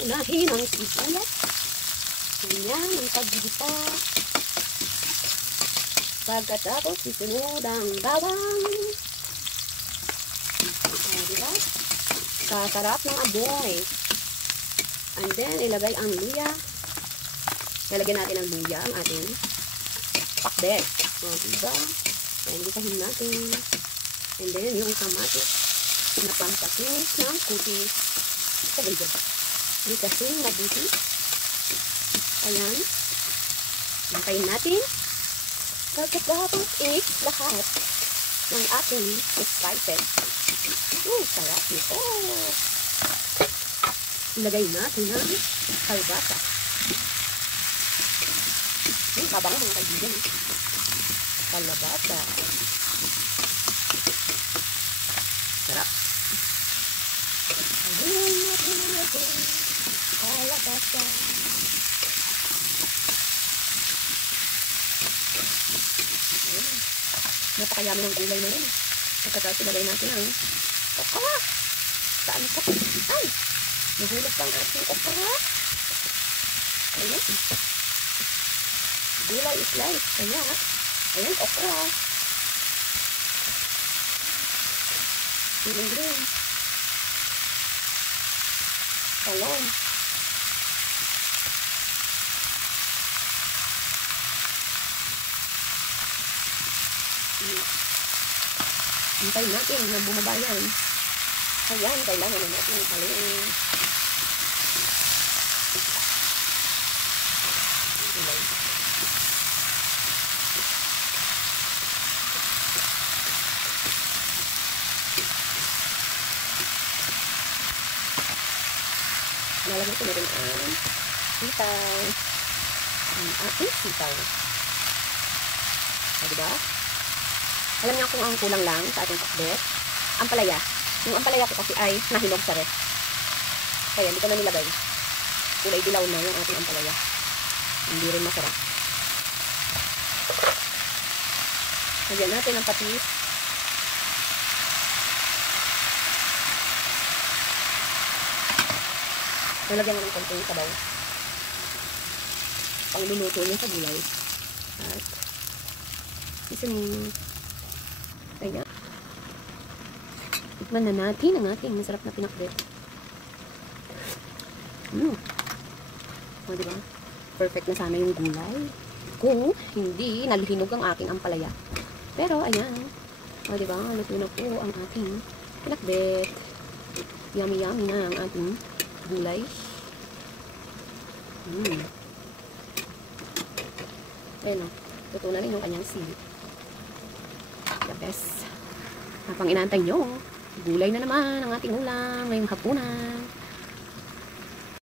Unahin ang sibuyas. Ganyan ang paggigita. Pagkatapos isunod ang bawang. Diba? Sasarap ng amoy. And then, ilagay ang luya. Lalagyan natin ang luya, ang ating pakbet. O, diba? Ayan, gisahin natin. And then, yung kamatis na pampakinis ng kutis. Ito, diba? Gisahin na buti. Ayan. Hintayin natin. Pagkatapos, i-mix lahat ng ating spices. Sarap nito. Ilagay natin ang kalbasa. Kabango mga kaibigan. Kalabasa. Sarap. Ayan natin natin. Kalabasa. Napakayami ng gulay na yun. Pagkatapos ilagay natin ang okra. Saan ito? Ay! Nahulog pa ang ating okra. Ayan. Gulay slice. Kaya, ayan, okra. Green. Talong. Hintayin natin na bumaba yan. Ayan, kailangan na natin haluin. Lalagyan ko na rin ang sitaw. Ang ating sitaw. Diba? Alam niyo kung ang kulang lang sa ating pakbet, ampalaya. Yung ampalaya ko kasi ay nahinog sa ref. Kaya hindi ko na nilagay. Kulay dilaw na yung ating ampalaya. Hindi rin masarap. Lagyan natin ang patis. Nalagyan na ng konting sabaw. Pang minuto niya sa gulay. At seasoning. Ayan. Tikman na natin ang ating masarap na pinakbet. O, diba? Perfect na sana yung gulay. Kung hindi nalihinog ang aking ampalaya. Pero, ayan. O, diba? Luto na po ang ating pinakbet. Yummy na ang ating gulay. Ayan o. Luto na rin yung kanyang sili. The best. Habang inaantay nyo, gulay na naman ang ating ulam ngayong hapunan.